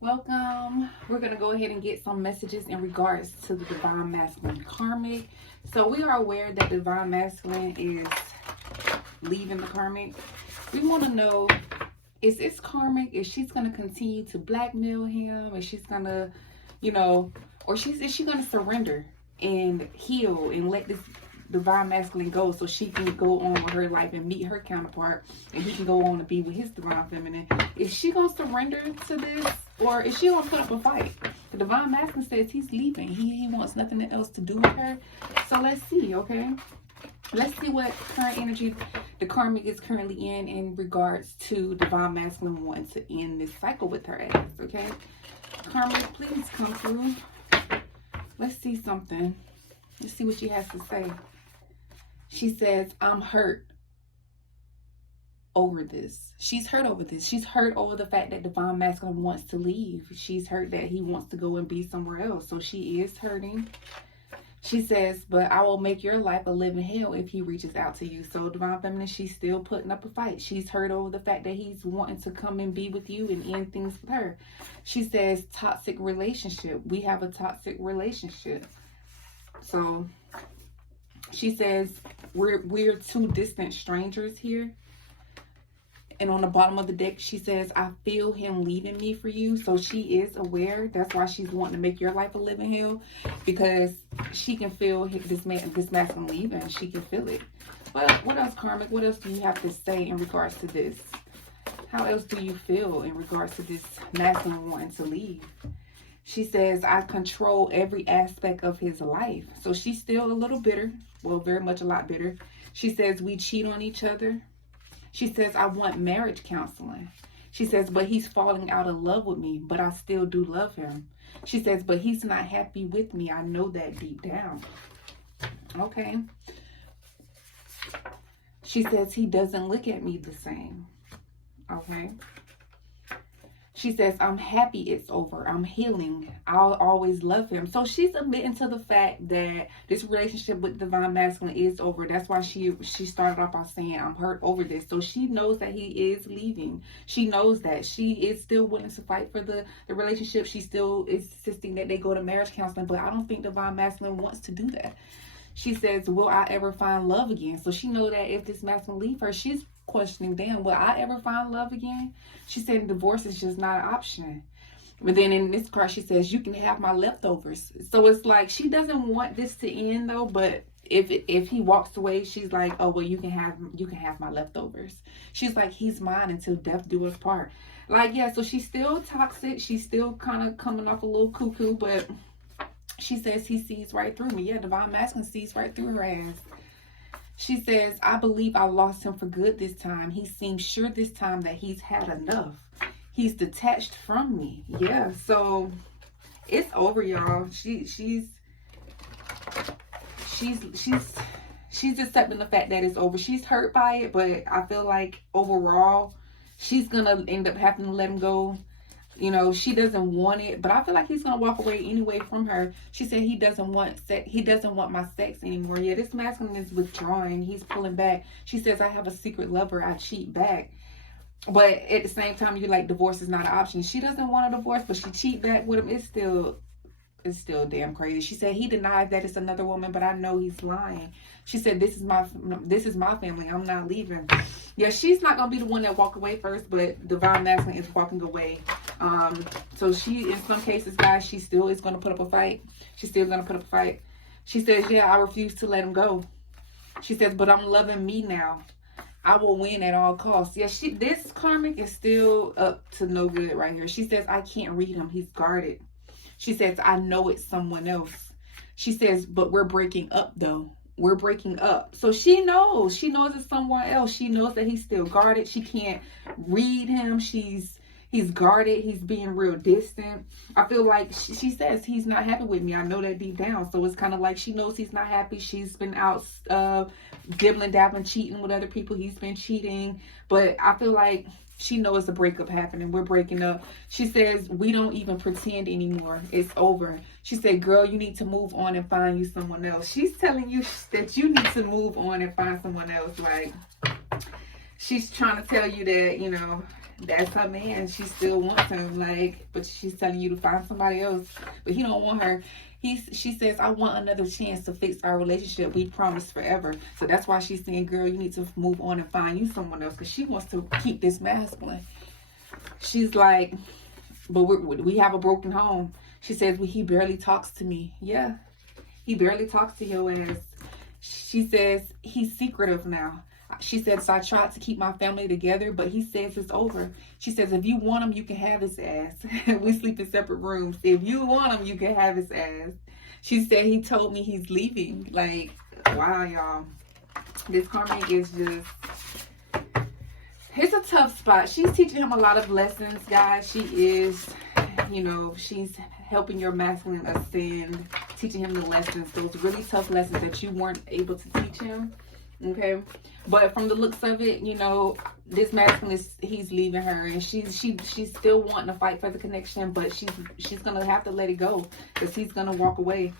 Welcome. We're going to go ahead and get some messages in regards to the divine masculine karmic. So we are aware that divine masculine is leaving the karmic. We want to know, is this karmic? Is she's going to continue to blackmail him? Is she's going to, or is she going to surrender and heal and let this divine masculine go so she can go on with her life and meet her counterpart and he can go on to be with his divine feminine? Is she going to surrender to this, or is she going to put up a fight? The divine masculine says he's leaving. He wants nothing else to do with her. So let's see, okay? Let's see what current energy the karmic is currently in regards to divine masculine wanting to end this cycle with her ass, okay? Karmic, please come through. Let's see something. Let's see what she has to say. She says, I'm hurt over this. She's hurt over this. She's hurt over the fact that divine masculine wants to leave. She's hurt that he wants to go and be somewhere else. So she is hurting. She says, but I will make your life a living hell if he reaches out to you. So divine feminine, she's still putting up a fight. She's hurt over the fact that he's wanting to come and be with you and end things with her. She says, toxic relationship. We have a toxic relationship. So she says we're two distant strangers here. And on the bottom of the deck, she says, I feel him leaving me for you. So she is aware. That's why she's wanting to make your life a living hell, because she can feel this masculine leaving. She can feel it. Well, what else, karmic? What else do you have to say in regards to this? How else do you feel in regards to this masculine wanting to leave? She says, I control every aspect of his life. So she's still a little bitter. Well, very much a lot bitter. She says, we cheat on each other. She says, I want marriage counseling. She says, but he's falling out of love with me, but I still do love him. She says, but he's not happy with me. I know that deep down. Okay. She says, he doesn't look at me the same. Okay. She says, I'm happy it's over. I'm healing. I'll always love him. So she's admitting to the fact that this relationship with divine masculine is over. That's why she started off by saying, I'm hurt over this. So she knows that he is leaving. She knows that. She is still willing to fight for the relationship. She still is insisting that they go to marriage counseling. But I don't think divine masculine wants to do that. She says, will I ever find love again? So she knows that if this masculine leave her, she's questioning, damn, will I ever find love again? She said divorce is just not an option. But then in this card, she says, you can have my leftovers. So it's like she doesn't want this to end though, but if he walks away, she's like, oh well, you can have my leftovers. She's like, he's mine until death do us part. Like, yeah, so she's still toxic. She's still kind of coming off a little cuckoo, but she says he sees right through me. Yeah, divine masculine sees right through her ass. She says, I believe I lost him for good this time. He seems sure this time that he's had enough. He's detached from me. Yeah, so it's over, y'all. She's accepting the fact that it's over. She's hurt by it, but I feel like overall, she's gonna end up having to let him go. You know, she doesn't want it, but I feel like he's gonna walk away anyway from her. She said he doesn't want sex. He doesn't want my sex anymore. Yeah, this masculine is withdrawing. He's pulling back. She says, I have a secret lover. I cheat back. But at the same time, you're like, divorce is not an option. She doesn't want a divorce, but she cheat back with him. It's still damn crazy. She said he denies that it's another woman, but I know he's lying. She said, this is my family. I'm not leaving. Yeah, she's not gonna be the one that walk away first, but divine masculine is walking away. So she, in some cases, guys, she still is gonna put up a fight. She's still gonna put up a fight. She says, yeah, I refuse to let him go. She says, but I'm loving me now. I will win at all costs. Yeah, this karmic is still up to no good right here. She says, I can't read him. He's guarded. She says, I know it's someone else. She says, but we're breaking up though. We're breaking up. So she knows it's someone else. She knows that he's still guarded. She can't read him. He's guarded. He's being real distant. I feel like she says he's not happy with me. I know that deep down. So it's kind of like she knows he's not happy. She's been out dibbling, dabbling, cheating with other people. He's been cheating. But I feel like she knows a breakup happening. We're breaking up. She says, we don't even pretend anymore. It's over. She said, girl, you need to move on and find you someone else. She's telling you that you need to move on and find someone else. Like, she's trying to tell you that, That's her man. She still wants him, like, but she's telling you to find somebody else. But he don't want her. She says, I want another chance to fix our relationship. We promised forever. So that's why she's saying, girl, you need to move on and find you someone else, because she wants to keep this masculine. She's like, but we have a broken home. She says, well, he barely talks to me. Yeah, he barely talks to your ass. She says, he's secretive now. She said, so I tried to keep my family together, but he says it's over. She says, if you want him, you can have his ass. We sleep in separate rooms. If you want him, you can have his ass. She said, he told me he's leaving. Like, wow, y'all. This Karmic is just, it's a tough spot. She's teaching him a lot of lessons, guys. She is, you know, she's helping your masculine ascend, teaching him the lessons, those really tough lessons that you weren't able to teach him. Okay, but from the looks of it, you know, this masculine he's leaving her, and she's still wanting to fight for the connection, but she's gonna have to let it go, because he's gonna walk away.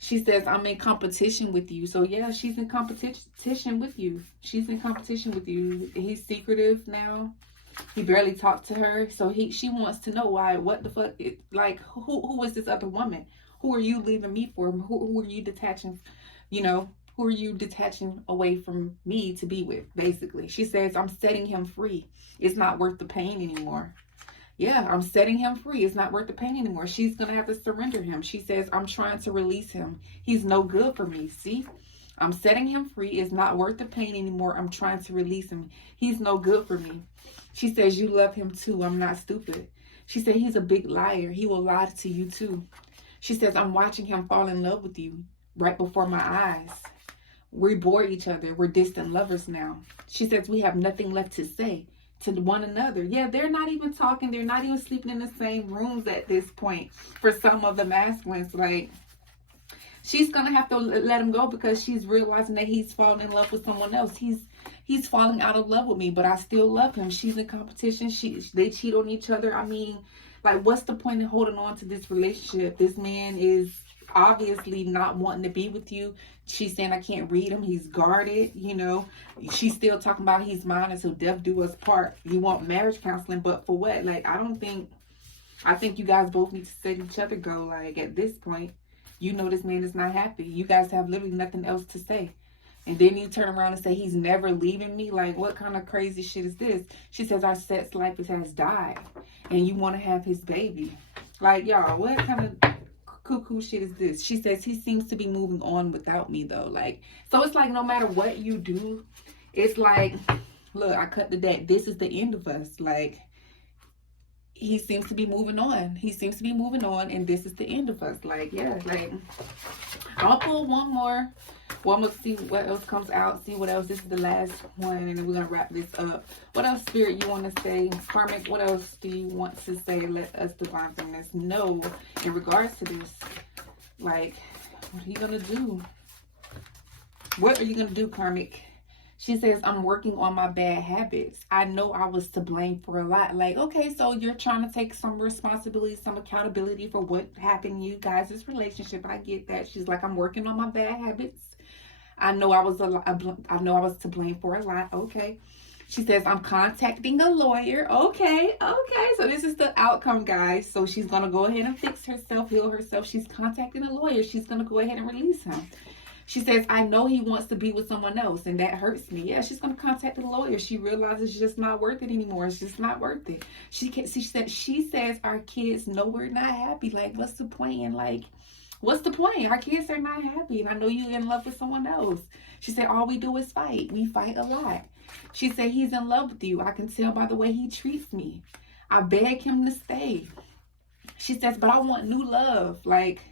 She says, I'm in competition with you. So yeah, she's in competition with you. She's in competition with you. He's secretive now. He barely talked to her, so she wants to know why. What the fuck? Like, who is this other woman? Who are you leaving me for? Who are you detaching? You know. Who are you detaching away from me to be with, basically? She says, I'm setting him free. It's not worth the pain anymore. Yeah, I'm setting him free. It's not worth the pain anymore. She's going to have to surrender him. She says, I'm trying to release him. He's no good for me. See? I'm setting him free. It's not worth the pain anymore. I'm trying to release him. He's no good for me. She says, you love him too. I'm not stupid. She said, he's a big liar. He will lie to you too. She says, I'm watching him fall in love with you right before my eyes. We bore each other. We're distant lovers now. She says, we have nothing left to say to one another. Yeah, they're not even talking. They're not even sleeping in the same rooms at this point. For some of the masculines, like, she's going to have to let him go, because she's realizing that he's falling in love with someone else. He's falling out of love with me, but I still love him. She's in competition. They cheat on each other. I mean, like, what's the point in holding on to this relationship? This man is obviously not wanting to be with you. She's saying, I can't read him. He's guarded, you know. She's still talking about he's mine until death do us part. You want marriage counseling, but for what? Like, I think you guys both need to set each other go. Like, at this point, you know this man is not happy. You guys have literally nothing else to say. And then you turn around and say, he's never leaving me. Like, what kind of crazy shit is this? She says, our sex life has died, and you want to have his baby. Like, y'all, what kind of cuckoo shit is this? She says, he seems to be moving on without me, though. Like, so it's like, no matter what you do, it's like, look, I cut the deck. This is the end of us. Like, he seems to be moving on. He seems to be moving on, and this is the end of us. Like, yeah, like, I'll pull one more. Well, I'm going to see what else comes out. See what else. This is the last one, and then we're going to wrap this up. What else, Spirit, you want to say? Karmic, what else do you want to say? Let us, divine feminists, know in regards to this. Like, what are you going to do? What are you going to do, Karmic? She says, I'm working on my bad habits. I know I was to blame for a lot. Like, okay, so you're trying to take some responsibility, some accountability for what happened in you guys' relationship. I get that. She's like, I'm working on my bad habits. I know I was to blame for a lot. Okay. She says, I'm contacting a lawyer. Okay. So this is the outcome, guys. So she's going to go ahead and fix herself, heal herself. She's contacting a lawyer. She's going to go ahead and release him. She says, I know he wants to be with someone else, and that hurts me. Yeah, she's going to contact a lawyer. She realizes it's just not worth it anymore. It's just not worth it. She says, our kids know we're not happy. Like, what's the point? And like, what's the point? Our kids are not happy, and I know you're in love with someone else. She said, all we do is fight. We fight a lot. She said, he's in love with you. I can tell by the way he treats me. I beg him to stay. She says, but I want new love. Like,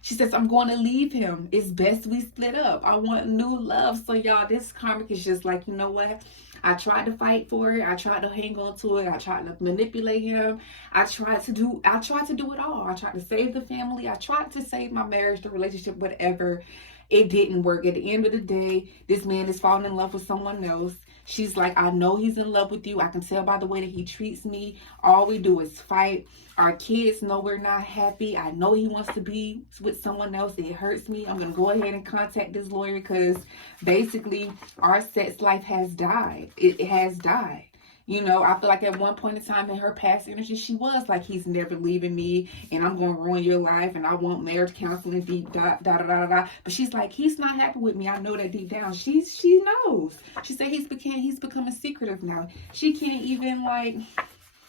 she says, I'm going to leave him. It's best we split up. I want new love. So, y'all, this karmic is just like, you know what? I tried to fight for it. I tried to hang on to it. I tried to manipulate him. I tried to do it all. I tried to save the family. I tried to save my marriage, the relationship, whatever. It didn't work. At the end of the day, this man is falling in love with someone else. She's like, I know he's in love with you. I can tell by the way that he treats me. All we do is fight. Our kids know we're not happy. I know he wants to be with someone else. It hurts me. I'm going to go ahead and contact this lawyer, because basically our sex life has died. It has died. You know, I feel like at one point in time in her past energy, she was like, he's never leaving me and I'm going to ruin your life and I want marriage counseling, deep da da da da da. But she's like, he's not happy with me. I know that deep down. She knows. She said he's becoming secretive now. She can't even like,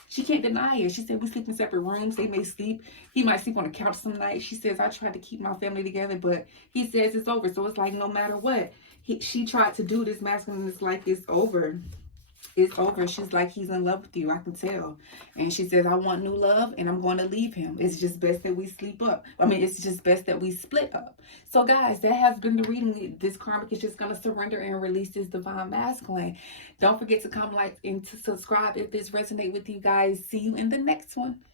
she can't deny it. She said we sleep in separate rooms. They may sleep. He might sleep on the couch some nights. She says, I tried to keep my family together, but he says it's over. So it's like no matter what, she tried to do this masculine. It's like it's over. It's over. She's like, he's in love with you. I can tell. And she says, I want new love and I'm going to leave him. It's just best that we sleep up. I mean, it's just best that we split up. So guys, that has been the reading. This karmic is just going to surrender and release this divine masculine. Don't forget to comment, like, and to subscribe if this resonates with you guys. See you in the next one.